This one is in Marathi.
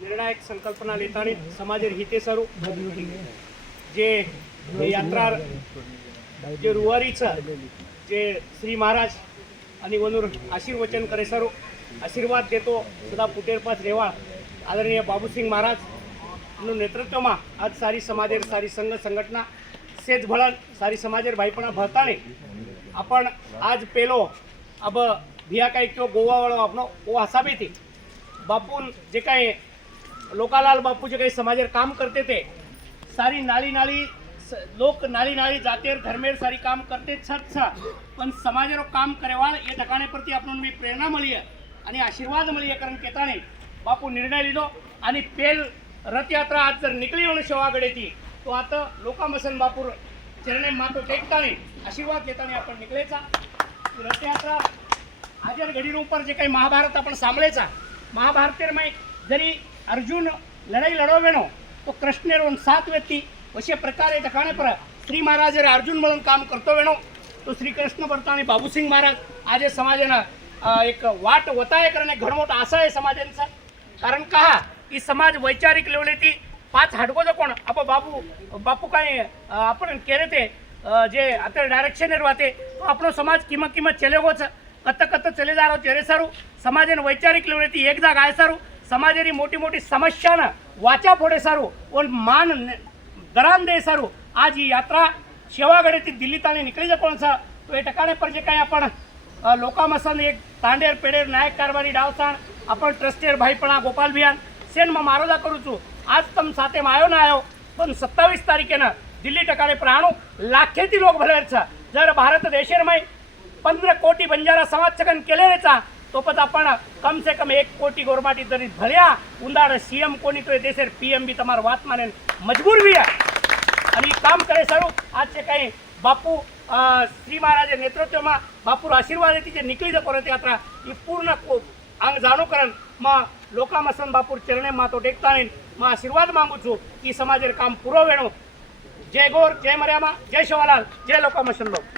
निर्णायक संकल्पना लेतानी समाजेर हिते सारू जे यात्रा जे रुवारीचं जे श्री महाराज आणि वनूर आशीर्वचन करे सारू आशीर्वाद देतो सदा पुटेरपास रेवा आदरणीय बाबूसिंह महाराज नेतृत्व में आज सारी समाजेर सारी संघ संघटना सेज भलन सारी समाजेर भाईपणा भरताने अपन आज पेलो अब भिया काही क्यों गोवा वालों अपनो वो हिसाबे थी बापून जे काही लोकालाल बापू जे काही समाजेर काम करते थे सारी नाली नाली लोक नाली नाली जातेर धर्मेर सारी काम करते छत पण समाजेरो काम करेवाळ ये ठिकाणे प्रति आपण मी प्रेरणा मळी आणि आशीर्वाद मळी कारण केताने बापू निर्णय लिधो आणि पेल रथयात्रा आज जर निकली म्हणून शेवागडे थी तो आता लोकामसन बापूर चरणे मातो टेकताने आशीर्वाद घेताने आपण निकलेचा रथयात्रा हाजर घडी ऊपर जे काही महाभारत आपण सांभळेचा महाभारतेर में जरी अर्जुन लड़ाई लड़ो वेणो तो कृष्ण रोन 7 व्यक्ति अशे प्रकारे ठिकाणे पर श्री महाराज जर अर्जुन म्हणून काम करतो वेणो तो श्री कृष्ण भरतानी बाबूसिंह महाराज आज समाजानं एक वाट वताय करणे घणो मोठा आशा आहे समाजांचा कारण का की समाज वैचारिक लेवलेती 5 हाडको जो कोण आप बापू काय आपण केरे ते जे आता डायरेक्शन वाते तो आपणो समाज किंमत चलेगोच कत चले जा रहो तेरे सारू समाजन वैचारिक लेवलेती एक जाग आय सारू समाजेरी मोटी मोटी समस्या न वाचा फोड़े सारू और मान दरान दे सारू आज ही यात्रा शेवागढ़े थी दिल्ली ताणी निकली जा कोण सा तो ये ठिकाणे पर जे काही आपण लोकामसन एक तांडेर पेडेर नायक कारभारी डावसाण आपण ट्रस्टेर भाईपणा गोपाल भियान सेन में मारोदा करू छू आज तम साथे में आयो ना आयो पण 27 तारीखेनं दिल्ली ठिकाणे पर आणू लाखेती लोक भलेर छा जर भारत देशेर में 15 कोटी बंजारा समाज सगन केलेचा तो पद आपण कम से कम 1 कोटी गोरमाटी जरी भल्या उंदाड़ सीएम कोनी तो देशेर पीएम भी तमार वात माने मजबूर भी है आणि काम करे सारू आज से काही बापू श्री महाराज नेतृत्व में बापूर आशीर्वाद जे निकली जो परत यात्रा ही पूर्ण अंग जाणो करण म लोकामसन बापूर चरणे मातो टेकताणी म आशीर्वाद मागू छू की समाजेर काम पुरो वेणो जय गोर जय मर्यामा जय शिवालाल जय लोकामसन लोक